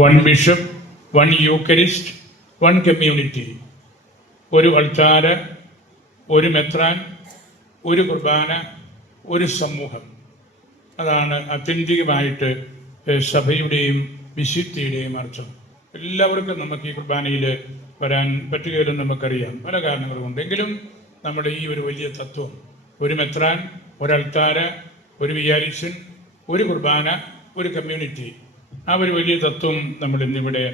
1 bishop, 1 Eucharist, 1 community, ഒരു അൾത്താര, ഒരു മെത്രാൻ, ഒരു കുർബാന, ഒരു സമൂഹം. അതാണ് ആത്യന്തികമായിട്ട് സഭയുടെയും വിശുദ്ധിയുടെയും അർത്ഥം. എല്ലാവർക്കും നമുക്ക് ഈ കുർബാനയിൽ വരാൻ പറ്റുകയില്ലെന്ന് നമുക്കറിയാം, പല കാരണങ്ങളുമുണ്ടെങ്കിലും നമ്മുടെ ഈ ഒരു വലിയ തത്വം, ഒരു മെത്രാൻ, ഒരു അൾത്താര, ഒരു വികാരിയച്ഛൻ, ഒരു കുർബാന, ഒരു കമ്മ്യൂണിറ്റി, ആ ഒരു വലിയ തത്വം നമ്മൾ ഇന്നിവിടെ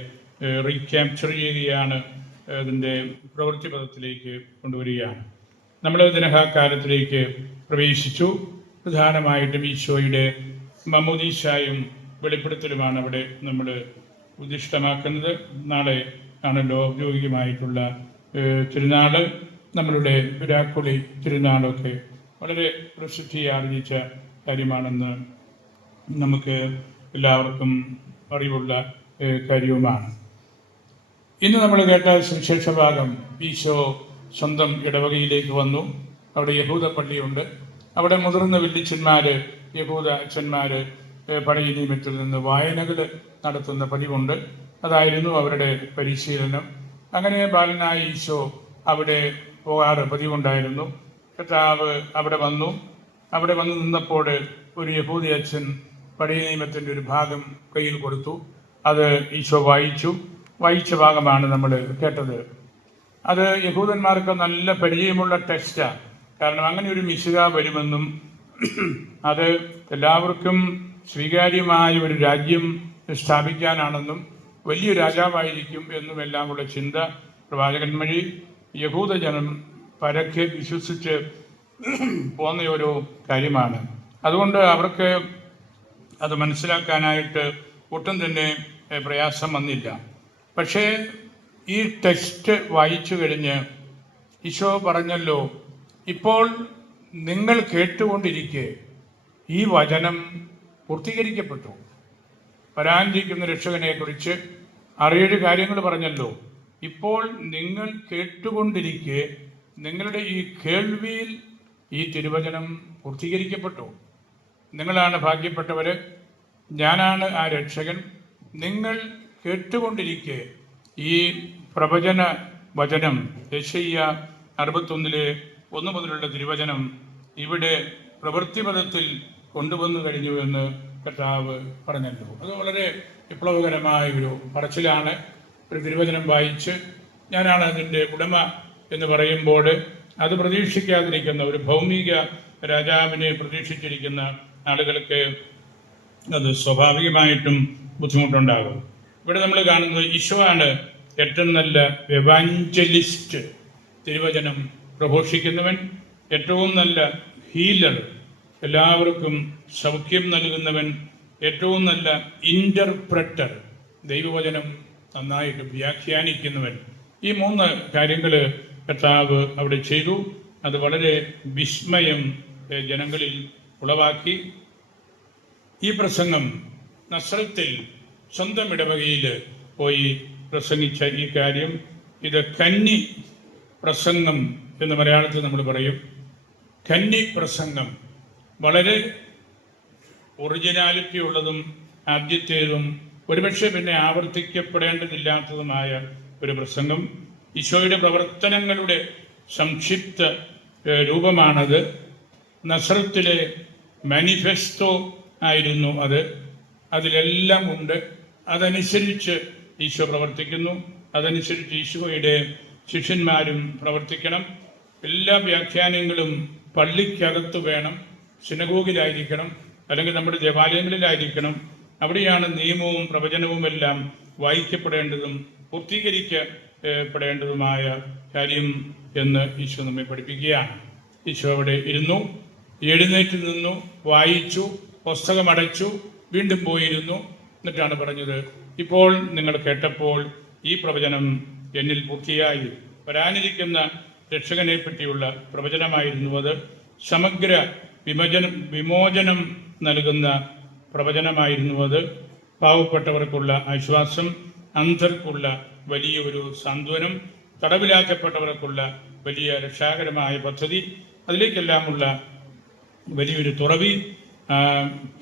റീക്യാപ്ചർ ചെയ്യുകയാണ്, അതിൻ്റെ പ്രവൃത്തി പദത്തിലേക്ക് കൊണ്ടുവരികയാണ്. നമ്മൾ ദിനഹാകാലത്തിലേക്ക് പ്രവേശിച്ചു. പ്രധാനമായിട്ടും ഈശോയുടെ മാമോദീസായും വെളിപ്പെടുത്തലുമാണ് അവിടെ നമ്മൾ ഉദ്ദിഷ്ടമാക്കുന്നത്. നാളെ ആണല്ലോ ഔദ്യോഗികമായിട്ടുള്ള തിരുനാൾ. നമ്മളുടെ പിരാക്കുളി തിരുനാളൊക്കെ വളരെ പ്രസിദ്ധിയാർജിച്ച കാര്യമാണെന്ന് നമുക്ക് എല്ലാവർക്കും അറിവുള്ള കാര്യവുമാണ്. ഇന്ന് നമ്മൾ കേട്ട സുവിശേഷ ഭാഗം, ഈശോ സ്വന്തം ഇടവകയിലേക്ക് വന്നു. അവിടെ യഹൂദ പള്ളിയുണ്ട്. അവിടെ മുതിർന്ന വല്യച്ഛന്മാർ, യഹൂദ അച്ഛന്മാർ പഴയ നിയമത്തിൽ നിന്ന് വായനകൾ നടത്തുന്ന പതിവുണ്ട്. അതായിരുന്നു അവരുടെ പരിശീലനം. അങ്ങനെ ബാലനായ ഈശോ അവിടെ പോകാറ് പതിവുണ്ടായിരുന്നു. കർത്താവ് അവിടെ വന്ന് നിന്നപ്പോൾ ഒരു യഹൂദ അച്ഛൻ പഴയ നിയമത്തിൻ്റെ ഒരു ഭാഗം കയ്യിൽ കൊടുത്തു. അത് ഈശോ വായിച്ച ഭാഗമാണ് നമ്മൾ കേട്ടത്. അത് യഹൂദന്മാർക്ക് നല്ല പരിചയമുള്ള ടെക്സ്റ്റാണ്. കാരണം അങ്ങനെ ഒരു മിശിഹ വരുമെന്നും അത് എല്ലാവർക്കും സ്വീകാര്യമായ ഒരു രാജ്യം സ്ഥാപിക്കാനാണെന്നും വലിയ രാജാവായിരിക്കും എന്നുമെല്ലാം ഉള്ള ചിന്ത പ്രവാചകൻ വഴി യഹൂദജനം പരക്കെ വിശ്വസിച്ച് പോന്ന ഒരു കാര്യമാണ്. അതുകൊണ്ട് അവർക്ക് അത് മനസ്സിലാക്കാനായിട്ട് ഒട്ടും തന്നെ പ്രയാസം വന്നില്ല. പക്ഷേ ഈ ടെക്സ്റ്റ് വായിച്ചു കഴിഞ്ഞ് ഈശോ പറഞ്ഞല്ലോ, ഇപ്പോൾ നിങ്ങൾ കേട്ടുകൊണ്ടിരിക്കെ ഈ വചനം പൂർത്തീകരിക്കപ്പെട്ടു. വരാനിരിക്കുന്ന രക്ഷകനെക്കുറിച്ച് 6 കാര്യങ്ങൾ പറഞ്ഞല്ലോ. ഇപ്പോൾ നിങ്ങൾ കേട്ടുകൊണ്ടിരിക്കെ നിങ്ങളുടെ ഈ കേൾവിയിൽ ഈ തിരുവചനം പൂർത്തീകരിക്കപ്പെട്ടു. നിങ്ങളാണ് ഭാഗ്യപ്പെട്ടവർ, ഞാനാണ് ആ രക്ഷകൻ. നിങ്ങൾ കേട്ടുകൊണ്ടിരിക്കെ ഈ പ്രവചന വചനം, യെശയ്യാ 61:1 മുതലുള്ള തിരുവചനം ഇവിടെ പ്രവൃത്തിപദത്തിൽ കൊണ്ടുവന്നു കഴിഞ്ഞു എന്ന് കർത്താവ് പറഞ്ഞല്ലോ. അത് വളരെ വിപ്ലവകരമായ ഒരു പറച്ചിലാണ്. ഒരു തിരുവചനം വായിച്ച് ഞാനാണ് അതിൻ്റെ ഉടമ എന്ന് പറയുമ്പോൾ അത് പ്രതീക്ഷിക്കാതിരിക്കുന്ന ഒരു ഭൗമിക രാജാവിനെ പ്രതീക്ഷിച്ചിരിക്കുന്ന ആളുകൾക്ക് അത് സ്വാഭാവികമായിട്ടും ബുദ്ധിമുട്ടുണ്ടാകും. ഇവിടെ നമ്മൾ കാണുന്നത് ഈശോ ആണ് ഏറ്റവും നല്ല എവാഞ്ചലിസ്റ്റ്, തിരുവചനം പ്രഘോഷിക്കുന്നവൻ, ഏറ്റവും നല്ല ഹീലർ, എല്ലാവർക്കും സൗഖ്യം നൽകുന്നവൻ, ഏറ്റവും നല്ല ഇൻ്റർപ്രറ്റർ, ദൈവവചനം നന്നായിട്ട് വ്യാഖ്യാനിക്കുന്നവൻ. ഈ 3 കാര്യങ്ങൾ കർത്താവ് അവിടെ ചെയ്തു. അത് വളരെ വിസ്മയം ജനങ്ങളിൽ ഉളവാക്കി. ഈ പ്രസംഗം നസ്രത്തിൽ സ്വന്തം ഇടവകയിൽ പോയി പ്രസംഗിച്ച ഈ കാര്യം, ഇത് കന്നി പ്രസംഗം എന്ന് മലയാളത്തിൽ നമ്മൾ പറയും. കന്നി പ്രസംഗം വളരെ ഒറിജിനാലിറ്റി ഉള്ളതും ആദ്യത്തേതും ഒരുപക്ഷെ പിന്നെ ആവർത്തിക്കപ്പെടേണ്ടതില്ലാത്തതുമായ ഒരു പ്രസംഗം. ഈശോയുടെ പ്രവർത്തനങ്ങളുടെ സംക്ഷിപ്ത രൂപമാണത്. നസ്രത്തിലെ മാനിഫെസ്റ്റോ ആയിരുന്നു അത്. അതിലെല്ലാം ഉണ്ട്. അതനുസരിച്ച് ഈശോ പ്രവർത്തിക്കുന്നു. അതനുസരിച്ച് ഈശോയുടെ ശിഷ്യന്മാരും പ്രവർത്തിക്കണം. എല്ലാ വ്യാഖ്യാനങ്ങളും പള്ളിക്കകത്ത് വേണം, സിനഗോഗിലായിരിക്കണം, അല്ലെങ്കിൽ നമ്മുടെ ദേവാലയങ്ങളിലായിരിക്കണം. അവിടെയാണ് നിയമവും പ്രവചനവും എല്ലാം വായിക്കപ്പെടേണ്ടതും പൂർത്തീകരിക്കപ്പെടേണ്ടതുമായ കാര്യം എന്ന് ഈശോ നമ്മെ പഠിപ്പിക്കുകയാണ്. ഈശോ അവിടെ ഇരുന്നു, എഴുന്നേറ്റ് നിന്നു, വായിച്ചു, പുസ്തകമടച്ചു, വീണ്ടും പോയിരുന്നു. എന്നിട്ടാണ് പറഞ്ഞത്, ഇപ്പോൾ നിങ്ങൾ കേട്ടപ്പോൾ ഈ പ്രവചനം എന്നിൽ പൂർത്തിയായി. വരാനിരിക്കുന്ന രക്ഷകനെ പറ്റിയുള്ള പ്രവചനമായിരുന്നു അത്. സമഗ്ര വിമോചനം നൽകുന്ന പ്രവചനമായിരുന്നു അത്. പാവപ്പെട്ടവർക്കുള്ള ആശ്വാസം, അന്ധർക്കുള്ള വലിയൊരു സാന്ത്വനം, തടവിലാക്കപ്പെട്ടവർക്കുള്ള വലിയ രക്ഷാകരമായ പദ്ധതി, അതിലേക്കെല്ലാമുള്ള വലിയൊരു തുറവി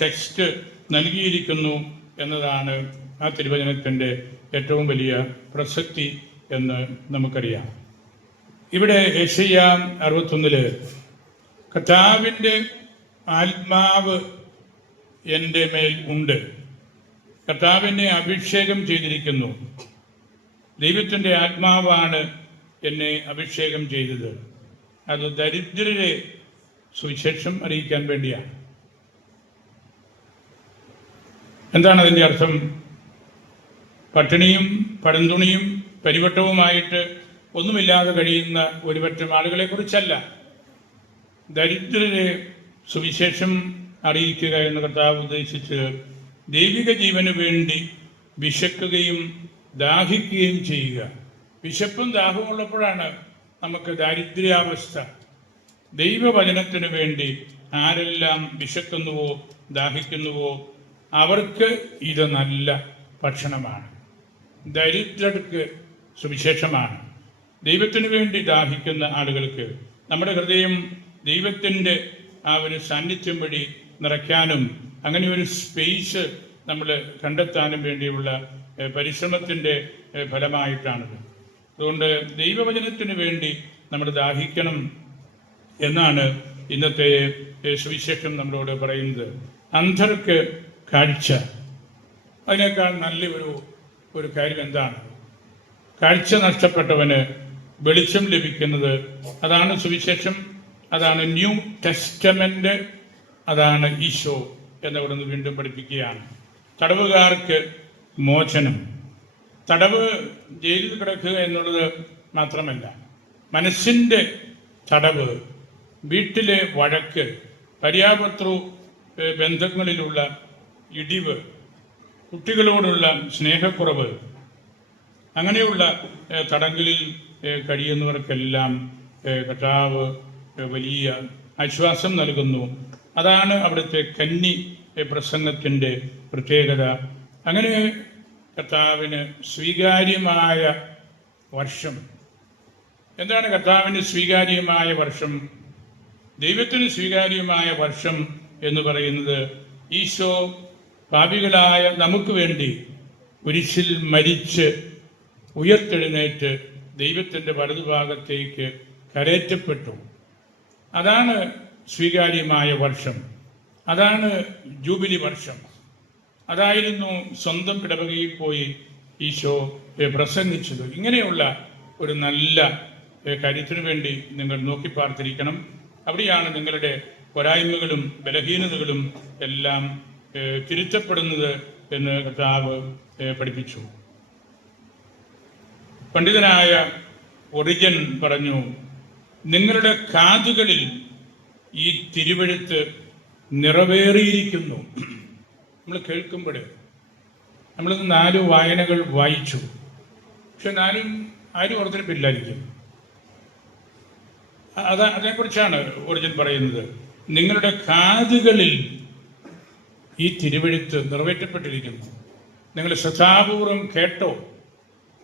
ടെക്സ്റ്റ് നൽകിയിരിക്കുന്നു എന്നതാണ് ആ തിരുവചനത്തിൻ്റെ ഏറ്റവും വലിയ പ്രസക്തി എന്ന് നമുക്കറിയാം. ഇവിടെ യെശയ്യാ 61 കർത്താവിൻ്റെ ആത്മാവ് എൻ്റെ മേൽ ഉണ്ട്, കർത്താവിനെ അഭിഷേകം ചെയ്തിരിക്കുന്നു. ദൈവത്തിൻ്റെ ആത്മാവാണ് എന്നെ അഭിഷേകം ചെയ്തത്. അത് ദരിദ്രരെ സുവിശേഷം അറിയിക്കാൻ വേണ്ടിയാണ്. എന്താണ് അതിൻ്റെ അർത്ഥം? പട്ടിണിയും പഴന്തുണിയും പരിവട്ടവുമായിട്ട് ഒന്നുമില്ലാതെ കഴിയുന്ന ഒരുപറ്റം ആളുകളെ കുറിച്ചല്ല, ദരിദ്രരെ സുവിശേഷം അറിയിക്കുക എന്ന് കർത്താവ് ഉദ്ദേശിച്ച് ദൈവിക ജീവന് വേണ്ടി വിശക്കുകയും ദാഹിക്കുകയും ചെയ്യുക. വിശപ്പും ദാഹമുള്ളപ്പോഴാണ് നമുക്ക് ദാരിദ്ര്യാവസ്ഥ. ദൈവവചനത്തിന് വേണ്ടി ആരെല്ലാം വിശക്കുന്നുവോ ദാഹിക്കുന്നുവോ അവർക്ക് ഇത് നല്ല ഭക്ഷണമാണ്. ദരിദ്രർക്ക് സുവിശേഷമാണ്. ദൈവത്തിന് വേണ്ടി ദാഹിക്കുന്ന ആളുകൾക്ക് നമ്മുടെ ഹൃദയം ദൈവത്തിൻ്റെ ആ ഒരു സാന്നിധ്യം വഴി നിറയ്ക്കാനും അങ്ങനെ ഒരു സ്പേസ് നമ്മൾ കണ്ടെത്താനും വേണ്ടിയുള്ള പരിശ്രമത്തിൻ്റെ ഫലമായിട്ടാണിത്. അതുകൊണ്ട് ദൈവവചനത്തിന് വേണ്ടി നമ്മൾ ദാഹിക്കണം എന്നാണ് ഇന്നത്തെ സുവിശേഷം നമ്മളോട് പറയുന്നത്. അന്ധർക്ക് കാഴ്ച, അതിനേക്കാൾ നല്ല ഒരു കാര്യം എന്താണ്? കാഴ്ച നഷ്ടപ്പെട്ടവന് വെളിച്ചം ലഭിക്കുന്നത്. അതാണ് സുവിശേഷം, അതാണ് ന്യൂ ടെസ്റ്റമെൻ്റ്, അതാണ് ഈശോ എന്നവിടുന്ന് വീണ്ടും പഠിപ്പിക്കുകയാണ്. തടവുകാർക്ക് മോചനം. തടവ്, ജയിലിൽ കിടക്കുക എന്നുള്ളത് മാത്രമല്ല, മനസ്സിൻ്റെ തടവ്, വീട്ടിലെ വഴക്ക്, ഭാര്യാഭർത്തൃ ബന്ധങ്ങളിലുള്ള ഇടിവ്, കുട്ടികളോടുള്ള സ്നേഹക്കുറവ്, അങ്ങനെയുള്ള തടങ്കലിൽ കഴിയുന്നവർക്കെല്ലാം കർത്താവ് വലിയ ആശ്വാസം നൽകുന്നു. അതാണ് അവിടുത്തെ കന്നി പ്രസംഗത്തിൻ്റെ പ്രത്യേകത. അങ്ങനെ കർത്താവിന് സ്വീകാര്യമായ വർഷം. എന്താണ് കർത്താവിന് സ്വീകാര്യമായ വർഷം? ദൈവത്തിന് സ്വീകാര്യമായ വർഷം എന്ന് പറയുന്നത് ഈശോ പാപികളായ നമുക്ക് വേണ്ടി കുരിശിൽ മരിച്ച് ഉയർത്തെഴുന്നേറ്റ് ദൈവത്തിൻ്റെ വലതുഭാഗത്തേക്ക് കരേറ്റപ്പെട്ടു. അതാണ് സ്വീകാര്യമായ വർഷം. അതാണ് ജൂബിലി വർഷം. അതായിരുന്നു സ്വന്തം ഇടവകയിൽ പോയി ഈശോ പ്രസംഗിച്ചത്. ഇങ്ങനെയുള്ള ഒരു നല്ല കാര്യത്തിനു വേണ്ടി നിങ്ങൾ നോക്കി പാർത്തിരിക്കണം. അവിടെയാണ് നിങ്ങളുടെ പോരായ്മകളും ബലഹീനതകളും എല്ലാം തിരുത്തപ്പെടുന്നത് എന്ന് കർത്താവ് പഠിപ്പിച്ചു. പണ്ഡിതനായ ഒറിജൻ പറഞ്ഞു, നിങ്ങളുടെ കാതുകളിൽ ഈ തിരുവെഴുത്ത് നിറവേറിയിരിക്കുന്നു. നമ്മൾ കേൾക്കുമ്പോൾ നമ്മൾ 4 വായനകൾ വായിച്ചു, പക്ഷെ ആരും ഓർത്തിരിപ്പില്ലായിരിക്കും. അതേക്കുറിച്ചാണ് ഒറിജിൻ പറയുന്നത്. നിങ്ങളുടെ കാതുകളിൽ ഈ തിരുവെഴുത്ത് നിറവേറ്റപ്പെട്ടിരിക്കുന്നു. നിങ്ങൾ ശ്രദ്ധാപൂർവം കേട്ടോ.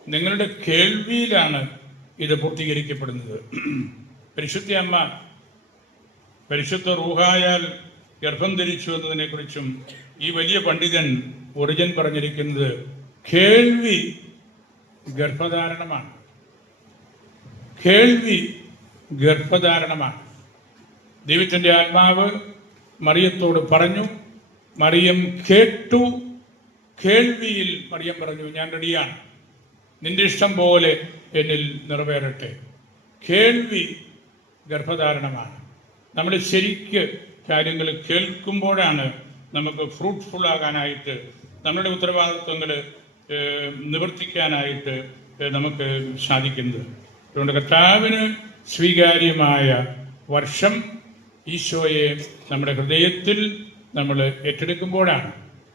നിങ്ങളുടെ കേൾവിയിലാണ് ഇത് പൂർത്തീകരിക്കപ്പെടുന്നത്. പരിശുദ്ധ അമ്മ പരിശുദ്ധ റൂഹായാൽ ഗർഭം ധരിച്ചു എന്നതിനെക്കുറിച്ചും ഈ വലിയ പണ്ഡിതൻ ഒറിജിൻ പറഞ്ഞിരിക്കുന്നത് കേൾവി ഗർഭധാരണമാണ്. കേൾവി ഗർഭധാരണമാണ്. ദൈവത്തിൻ്റെ ആത്മാവ് മറിയത്തോട് പറഞ്ഞു, മറിയം കേട്ടു. കേൾവിയിൽ മറിയം പറഞ്ഞു, ഞാൻ റെഡിയാണ്, നിന്റെ ഇഷ്ടം പോലെ എന്നിൽ നിറവേറട്ടെ. കേൾവി ഗർഭധാരണമാണ്. നമ്മൾ ശരിക്ക് കാര്യങ്ങൾ കേൾക്കുമ്പോഴാണ് നമുക്ക് ഫ്രൂട്ട്ഫുൾ ആകാനായിട്ട്, നമ്മുടെ ഉത്തരവാദിത്വങ്ങൾ നിവർത്തിക്കാനായിട്ട് നമുക്ക് സാധിക്കുന്നത്. അതുകൊണ്ട് കർത്താവിന് സ്വീകാര്യമായ വർഷം ഈശോയെ നമ്മുടെ ഹൃദയത്തിൽ നമ്മൾ ഏറ്റെടുക്കുമ്പോഴാണ്.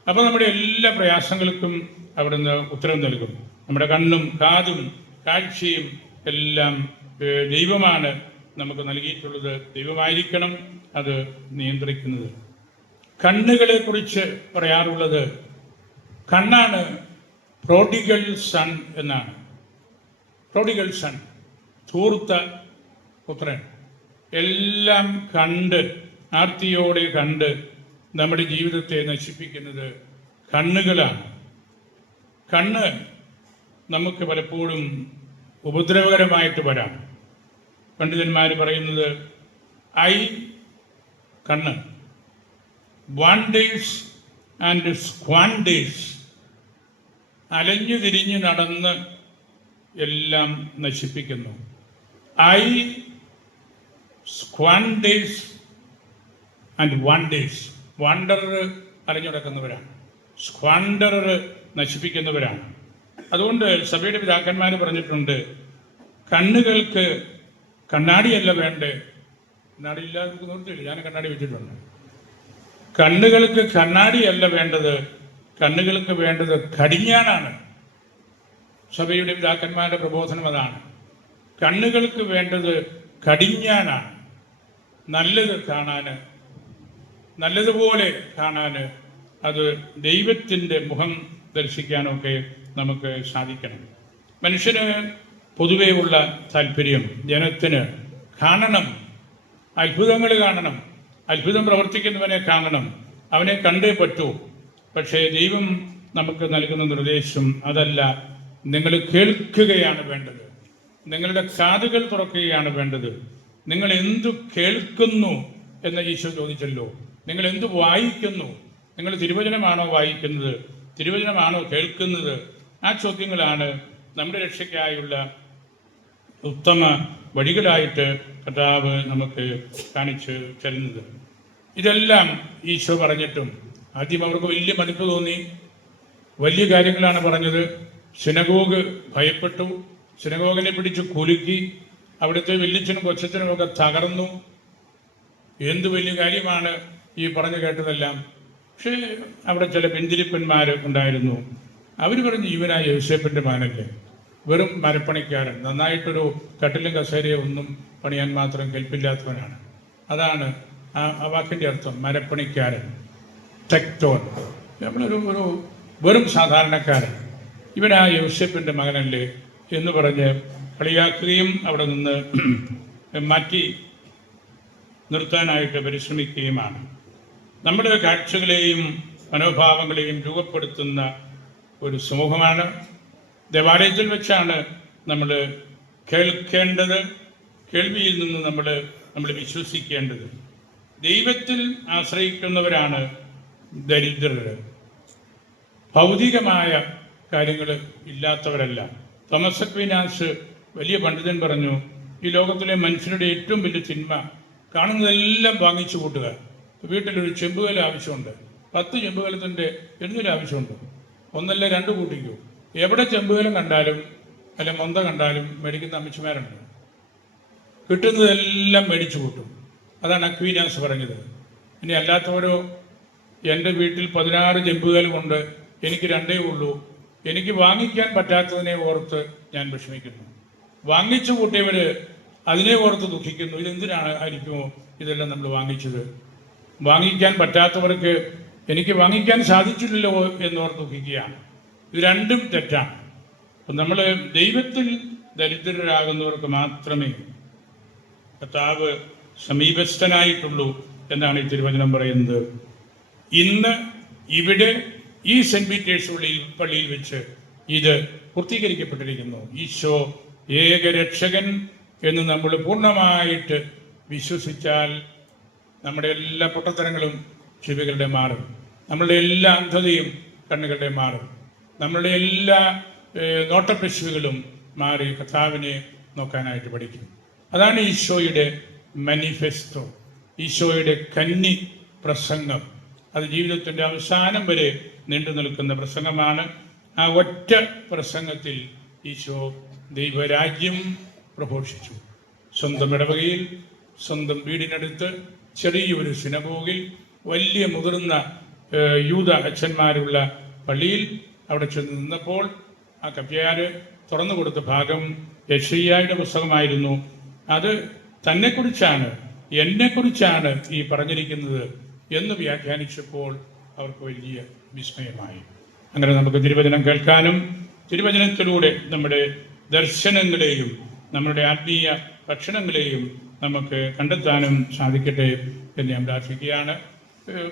അപ്പോൾ നമ്മുടെ എല്ലാ പ്രയാസങ്ങൾക്കും അവിടുന്ന് ഉത്തരം നൽകും. നമ്മുടെ കണ്ണും കാതും കാഴ്ചയും എല്ലാം ദൈവമാണ് നമുക്ക് നൽകിയിട്ടുള്ളത്. ദൈവമായിരിക്കണം അത് നിയന്ത്രിക്കുന്നത്. കണ്ണുകളെ കുറിച്ച് പറയാറുള്ളത്, കണ്ണാണ് പ്രോഡിഗൽ സൺ എന്നാണ്. പ്രോഡിഗൽ സൺ, ധൂർത്ത പുത്രൻ. എല്ലാം കണ്ട്, ആർത്തിയോടെ കണ്ട് നമ്മുടെ ജീവിതത്തെ നശിപ്പിക്കുന്നത് കണ്ണുകളാണ്. കണ്ണ് നമുക്ക് പലപ്പോഴും ഉപദ്രവകരമായിട്ട് വരാം. പണ്ഡിതന്മാർ പറയുന്നത് ഐ, കണ്ണ്, വാണ്ടേഴ്സ് ആൻഡ് സ്ക്വാണ്ടേഴ്സ്, അലഞ്ഞു തിരിഞ്ഞ് നടന്ന് എല്ലാം നശിപ്പിക്കുന്നു. I, squanderers and wanderers. Wanderer അലഞ്ഞു നടക്കുന്നവരാണ്, സ്ക്വാണ്ടറർ നശിപ്പിക്കുന്നവരാണ്. അതുകൊണ്ട് സഭയുടെ പിതാക്കന്മാർ പറഞ്ഞിട്ടുണ്ട്, കണ്ണുകൾക്ക് കണ്ണാടിയല്ല വേണ്ടേ. കണ്ണാടി ഇല്ലാതെ നമുക്ക് നിർത്തിയില്ല, ഞാൻ കണ്ണാടി വെച്ചിട്ടുണ്ട്. കണ്ണുകൾക്ക് കണ്ണാടിയല്ല വേണ്ടത്, കണ്ണുകൾക്ക് വേണ്ടത് കടിഞ്ഞാണാണ്. സഭയുടെ പിതാക്കന്മാരുടെ പ്രബോധനം അതാണ്. കണ്ണുകൾക്ക് വേണ്ടത് കടിഞ്ഞാണാണ്. നല്ലത് കാണാൻ, നല്ലതുപോലെ കാണാൻ, അത് ദൈവത്തിൻ്റെ മുഖം ദർശിക്കാനൊക്കെ നമുക്ക് സാധിക്കണം. മനുഷ്യന് പൊതുവേ ഉള്ള താല്പര്യം ജനത്തിന് കാണണം, അത്ഭുതങ്ങൾ കാണണം, അത്ഭുതം പ്രവർത്തിക്കുന്നവനെ കാണണം, അവനെ കണ്ടേ പറ്റൂ. പക്ഷേ ദൈവം നമുക്ക് നൽകുന്ന നിർദ്ദേശം അതല്ല. നിങ്ങൾ കേൾക്കുകയാണ് വേണ്ടത്, നിങ്ങളുടെ കാതുകൾ തുറക്കുകയാണ് വേണ്ടത്. നിങ്ങൾ എന്തു കേൾക്കുന്നു എന്ന് ഈശോ ചോദിച്ചല്ലോ. നിങ്ങൾ എന്തു വായിക്കുന്നു? നിങ്ങൾ തിരുവചനമാണോ വായിക്കുന്നത്? തിരുവചനമാണോ കേൾക്കുന്നത്? ആ ചോദ്യങ്ങളാണ് നമ്മുടെ രക്ഷയ്ക്കായുള്ള ഉത്തമ വഴികളായിട്ട് കർത്താവ് നമുക്ക് കാണിച്ചു തരുന്നത്. ഇതെല്ലാം ഈശോ പറഞ്ഞിട്ടും ആദ്യം അവർക്ക് വലിയ മതിപ്പ് തോന്നി, വലിയ കാര്യങ്ങളാണ് പറഞ്ഞത്. സിനഗോഗ് ഭയപ്പെട്ടു, സിനഗോഗിനെ പിടിച്ച് കുലുക്കി, അവിടുത്തെ വല്യച്ഛനും കൊച്ചച്ഛനും ഒക്കെ തകർന്നു. എന്ത് വലിയ കാര്യമാണ് ഈ പറഞ്ഞു കേട്ടതെല്ലാം. പക്ഷേ അവിടെ ചില പിന്തിരിപ്പന്മാർ ഉണ്ടായിരുന്നു. അവർ പറഞ്ഞു, ഇവനാ യോസേപ്പിൻ്റെ മകനല്ലേ, വെറും മരപ്പണിക്കാരൻ, നന്നായിട്ടൊരു കട്ടിലും കസേരയോ ഒന്നും പണിയാൻ മാത്രം കെൽപ്പില്ലാത്തവനാണ്. അതാണ് ആ വാക്കിൻ്റെ അർത്ഥം, മരപ്പണിക്കാരൻ, ടെക്ടോൻ. നമ്മളൊരു വെറും സാധാരണക്കാരൻ, ഇവനാ യോസേപ്പിൻ്റെ മകനല്ലേ എന്ന് പറഞ്ഞ് കളിയാക്കുകയും അവിടെ നിന്ന് മാറ്റി നിർത്താനായിട്ട് പരിശ്രമിക്കുകയുമാണ്. നമ്മുടെ കാഴ്ചകളെയും മനോഭാവങ്ങളെയും രൂപപ്പെടുത്തുന്ന ഒരു സമൂഹമാണ്. ദേവാലയത്തിൽ വെച്ചാണ് നമ്മൾ കേൾക്കേണ്ടത്, കേൾവിയിൽ നിന്ന് നമ്മൾ വിശ്വസിക്കേണ്ടത്. ദൈവത്തിൽ ആശ്രയിക്കുന്നവരാണ് ദരിദ്രർ, ഭൗതികമായ കാര്യങ്ങൾ ഇല്ലാത്തവരല്ല. തോമസ് അക്വീനാസ് വലിയ പണ്ഡിതൻ പറഞ്ഞു, ഈ ലോകത്തിലെ മനുഷ്യരുടെ ഏറ്റവും വലിയ തിന്മ കാണുന്നതെല്ലാം വാങ്ങിച്ചു കൂട്ടുക. വീട്ടിലൊരു ചെമ്പുകല ആവശ്യമുണ്ട്, 10 ചെമ്പുകലത്തിൻ്റെ എന്തൊരു ആവശ്യമുണ്ട്, ഒന്നല്ല 2 കൂട്ടിക്കൂ. എവിടെ ചെമ്പുകലം കണ്ടാലും അല്ല മൊന്ത കണ്ടാലും മേടിക്കുന്ന അമ്മച്ചിമാരുണ്ട്. കിട്ടുന്നതെല്ലാം മേടിച്ചു കൂട്ടും. അതാണ് അക്വീനാസ് പറഞ്ഞത്. ഇനി അല്ലാത്തവരോ, എൻ്റെ വീട്ടിൽ 16 ചെമ്പുകലുമുണ്ട്, എനിക്ക് 2 ഉള്ളൂ, എനിക്ക് വാങ്ങിക്കാൻ പറ്റാത്തതിനെ ഓർത്ത് ഞാൻ വിഷമിക്കുന്നു. വാങ്ങിച്ചു കൂട്ടിയവർ അതിനെ ഓർത്ത് ദുഃഖിക്കുന്നു. ആയിരിക്കുമോ ഇതെല്ലാം നമ്മൾ വാങ്ങിച്ചത്? വാങ്ങിക്കാൻ പറ്റാത്തവർക്ക് എനിക്ക് വാങ്ങിക്കാൻ സാധിച്ചില്ലല്ലോ എന്നോർത്ത് ദുഃഖിക്കുകയാണ്. ഇത് രണ്ടും തെറ്റാണ്. അപ്പം നമ്മൾ ദൈവത്തിൽ ദരിദ്രരാകുന്നവർക്ക് മാത്രമേ കർത്താവ് സമീപസ്ഥനായിട്ടുള്ളൂ എന്നാണ് ഈ തിരുവചനം പറയുന്നത്. ഇന്ന് ഇവിടെ ഈ സെന്റ് പീറ്റേഴ്സ് പള്ളിയിൽ വെച്ച് ഇത് പൂർത്തീകരിക്കപ്പെട്ടിരിക്കുന്നു. ഈശോ ഏകരക്ഷകൻ എന്ന് നമ്മൾ പൂർണ്ണമായിട്ട് വിശ്വസിച്ചാൽ നമ്മുടെ എല്ലാ പൊട്ടത്തരങ്ങളും ചെവികളുടെ മാറും, നമ്മളുടെ എല്ലാ അന്ധതയും കണ്ണുകളുടെ മാറും, നമ്മളുടെ എല്ലാ നോട്ടപ്പിശുകളും മാറി കർത്താവിനെ നോക്കാനായിട്ട് പഠിക്കും. അതാണ് ഈശോയുടെ മാനിഫെസ്റ്റോ, ഈശോയുടെ കന്നി പ്രസംഗം. അത് ജീവിതത്തിൻ്റെ അവസാനം വരെ നീണ്ടു നിൽക്കുന്ന പ്രസംഗമാണ്. ആ ഒറ്റ പ്രസംഗത്തിൽ ഈശോ ദൈവരാജ്യം പ്രഘോഷിച്ചു. സ്വന്തം ഇടവകയിൽ, സ്വന്തം വീടിനടുത്ത്, ചെറിയൊരു സിനഗോഗിൽ, വലിയ മുതിർന്ന യൂത അച്ഛന്മാരുള്ള പള്ളിയിൽ അവിടെ ചെന്ന് നിന്നപ്പോൾ ആ കപ്പ്യാര് തുറന്നു കൊടുത്ത ഭാഗം യെശയ്യായുടെ പുസ്തകമായിരുന്നു. അത് തന്നെക്കുറിച്ചാണ്, എന്നെക്കുറിച്ചാണ് ഈ പറഞ്ഞിരിക്കുന്നത് എന്ന് വ്യാഖ്യാനിച്ചപ്പോൾ അവർക്ക് വലിയ വിസ്മയമായി. അങ്ങനെ നമുക്ക് തിരുവചനം കേൾക്കാനും തിരുവചനത്തിലൂടെ നമ്മുടെ ദർശനങ്ങളെയും നമ്മുടെ ആത്മീയ ഭക്ഷണങ്ങളെയും നമുക്ക് കണ്ടെത്താനും സാധിക്കട്ടെ എന്ന് ഞാൻ പ്രാർത്ഥിക്കുകയാണ്.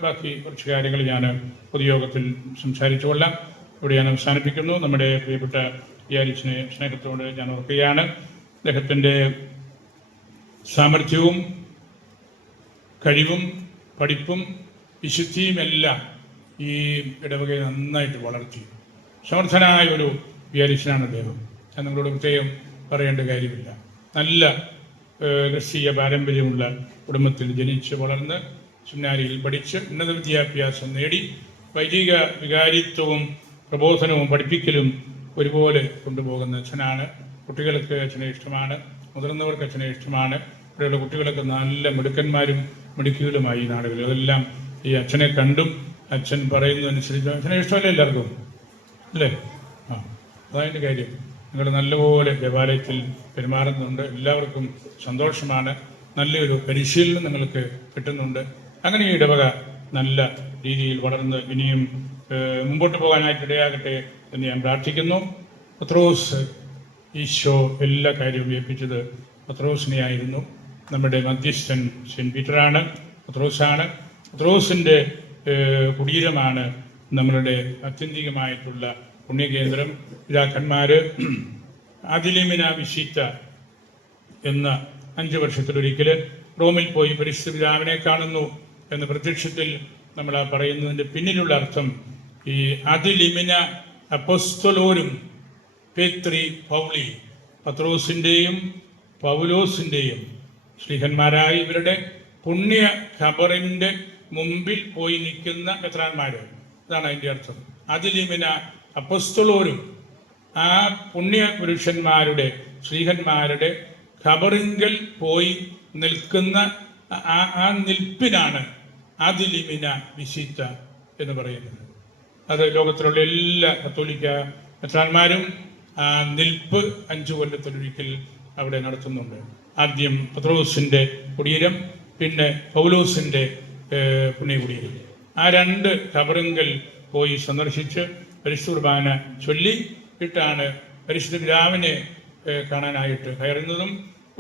ബാക്കി കുറച്ച് കാര്യങ്ങൾ ഞാൻ പൊതുയോഗത്തിൽ സംസാരിച്ചു കൊള്ളാം. ഇവിടെ ഞാൻ അവസാനിപ്പിക്കുന്നു. നമ്മുടെ പ്രിയപ്പെട്ട വികാരിച്ചനെ സ്നേഹത്തോട് ഞാൻ ഓർക്കുകയാണ്. അദ്ദേഹത്തിൻ്റെ സാമർഥ്യവും കഴിവും പഠിപ്പും വിശുദ്ധിയും എല്ലാം ഈ ഇടവകയെ നന്നായിട്ട് വളർത്തി. സമർത്ഥനായ ഒരു വികാരിച്ചനാണ് അദ്ദേഹം. ഞാൻ നിങ്ങളോട് പ്രത്യേകം പറയേണ്ട കാര്യമില്ല. നല്ല ക്രിസ്തീയ പാരമ്പര്യമുള്ള കുടുംബത്തിൽ ജനിച്ച് വളർന്ന് സെമിനാരിയിൽ പഠിച്ച് ഉന്നത വിദ്യാഭ്യാസം നേടി വൈദിക വികാരിത്വവും പ്രബോധനവും പഠിപ്പിക്കലും ഒരുപോലെ കൊണ്ടുപോകുന്ന അച്ഛനാണ്. കുട്ടികൾക്ക് അച്ഛനെ ഇഷ്ടമാണ്, മുതിർന്നവർക്ക് അച്ഛനെ ഇഷ്ടമാണ്. ഇവിടെയുള്ള കുട്ടികളൊക്കെ നല്ല മിടുക്കന്മാരും മിടുക്കികളുമായി ഈ നാടുകളിൽ. അതെല്ലാം ഈ അച്ഛനെ കണ്ടും അച്ഛൻ പറയുന്നതനുസരിച്ച് അച്ഛനെ ഇഷ്ടമല്ലേ എല്ലാവർക്കും, അല്ലേ? അതതിൻ്റെ കാര്യം. നിങ്ങൾ നല്ലപോലെ ദേവാലയത്തിൽ പെരുമാറുന്നുണ്ട്, എല്ലാവർക്കും സന്തോഷമാണ്. നല്ലൊരു പരിശീലനം നിങ്ങൾക്ക് കിട്ടുന്നുണ്ട്. അങ്ങനെ ഈ ഇടവക നല്ല രീതിയിൽ വളർന്ന് ഇനിയും മുമ്പോട്ട് പോകാനായിട്ട് ഇടയാകട്ടെ എന്ന് ഞാൻ പ്രാർത്ഥിക്കുന്നു. പത്രോസ് ഈശോ എല്ലാ കാര്യവും ഏൽപ്പിച്ചത് പത്രോസിനെയായിരുന്നു. നമ്മുടെ മധ്യസ്ഥൻ സെൻറ്റ് പീറ്ററാണ്, പത്രോസാണ്. പത്രോസിൻ്റെ കുടീരമാണ് നമ്മളുടെ ആത്യന്തികമായിട്ടുള്ള പുണ്യകേന്ദ്രം. പിതാക്കന്മാർ അതിലിമിന വിശിത്ത എന്ന 5 വർഷത്തിലൊരിക്കൽ റോമിൽ പോയി പരിശുദ്ധ പിതാവിനെ കാണുന്നു എന്ന പ്രത്യക്ഷത്തിൽ നമ്മൾ ആ പറയുന്നതിൻ്റെ പിന്നിലുള്ള അർത്ഥം ഈ അതിലിമിന അപ്പോസ്തലോരും പേത്രി പൗളി, പത്രോസിൻ്റെയും പൗലോസിൻ്റെയും ശ്ലീഹന്മാരായ ഇവരുടെ പുണ്യ ഖബറിൻ്റെ മുമ്പിൽ പോയി നിൽക്കുന്ന മെത്രാന്മാർ. അതാണ് അതിൻ്റെ അർത്ഥം. അതിലിമിന അപ്പോസ്തലോരും ആ പുണ്യ പുരുഷന്മാരുടെ ശ്ലീഹന്മാരുടെ ഖബറിങ്കൽ പോയി നിൽക്കുന്ന ആ നിൽപ്പിനാണ് അതിലിമിന വിശിത്ത എന്ന് പറയുന്നത്. അത് ലോകത്തിലുള്ള എല്ലാ കത്തോലിക്ക മെത്രാന്മാരും ആ നിൽപ്പ് 5 കൊല്ലത്തിലൊരിക്കൽ അവിടെ നടത്തുന്നുണ്ട്. ആദ്യം പത്രോസിൻ്റെ കുടീരം, പിന്നെ പൗലോസിൻ്റെ പുണ്യകുടീരം. ആ 2 ഖബറിങ്കൽ പോയി സന്ദർശിച്ച് പരിശുദ്ധ കുർബാന ചൊല്ലി ഇട്ടാണ് പരിശുദ്ധ പിതാവിനെ കാണാനായിട്ട് കയറുന്നതും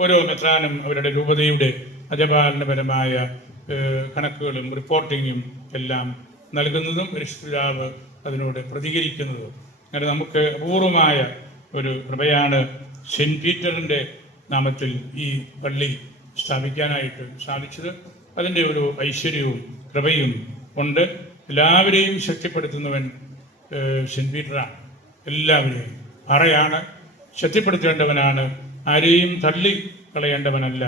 ഓരോ മെത്രാനും അവരുടെ രൂപതയുടെ അജപാലനപരമായ കണക്കുകളും റിപ്പോർട്ടിങ്ങും എല്ലാം നൽകുന്നതും പരിശുദ്ധ പിതാവ് അതിനോട് പ്രതികരിക്കുന്നതും. അങ്ങനെ നമുക്ക് അപൂർവമായ ഒരു കൃപയാണ് സെൻറ്റ് പീറ്ററിൻ്റെ നാമത്തിൽ ഈ പള്ളി സ്ഥാപിക്കാനായിട്ട് സാധിച്ചത്. അതിൻ്റെ ഒരു ഐശ്വര്യവും കൃപയും ഉണ്ട്. എല്ലാവരെയും ശക്തിപ്പെടുത്തുന്നവൻ സെൻറ്റ് പീറ്ററാണ്. എല്ലാവരെയും അറയാണ്, ശക്തിപ്പെടുത്തേണ്ടവനാണ്, ആരെയും തള്ളി കളയേണ്ടവനല്ല.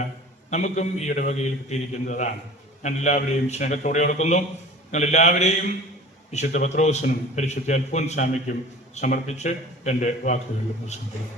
നമുക്കും ഈ ഇടവകയിൽ കിട്ടിയിരിക്കുന്നതാണ്. ഞാൻ എല്ലാവരെയും സ്നേഹത്തോടെ ഓർക്കുന്നു. ഞങ്ങളെല്ലാവരെയും വിശുദ്ധ പത്രോസിനും പരിശുദ്ധ അൽഫോൻസാമയ്ക്കും സമർപ്പിച്ച് എൻ്റെ വാക്കുകൾ ഉപസംഹരിക്കുന്നു.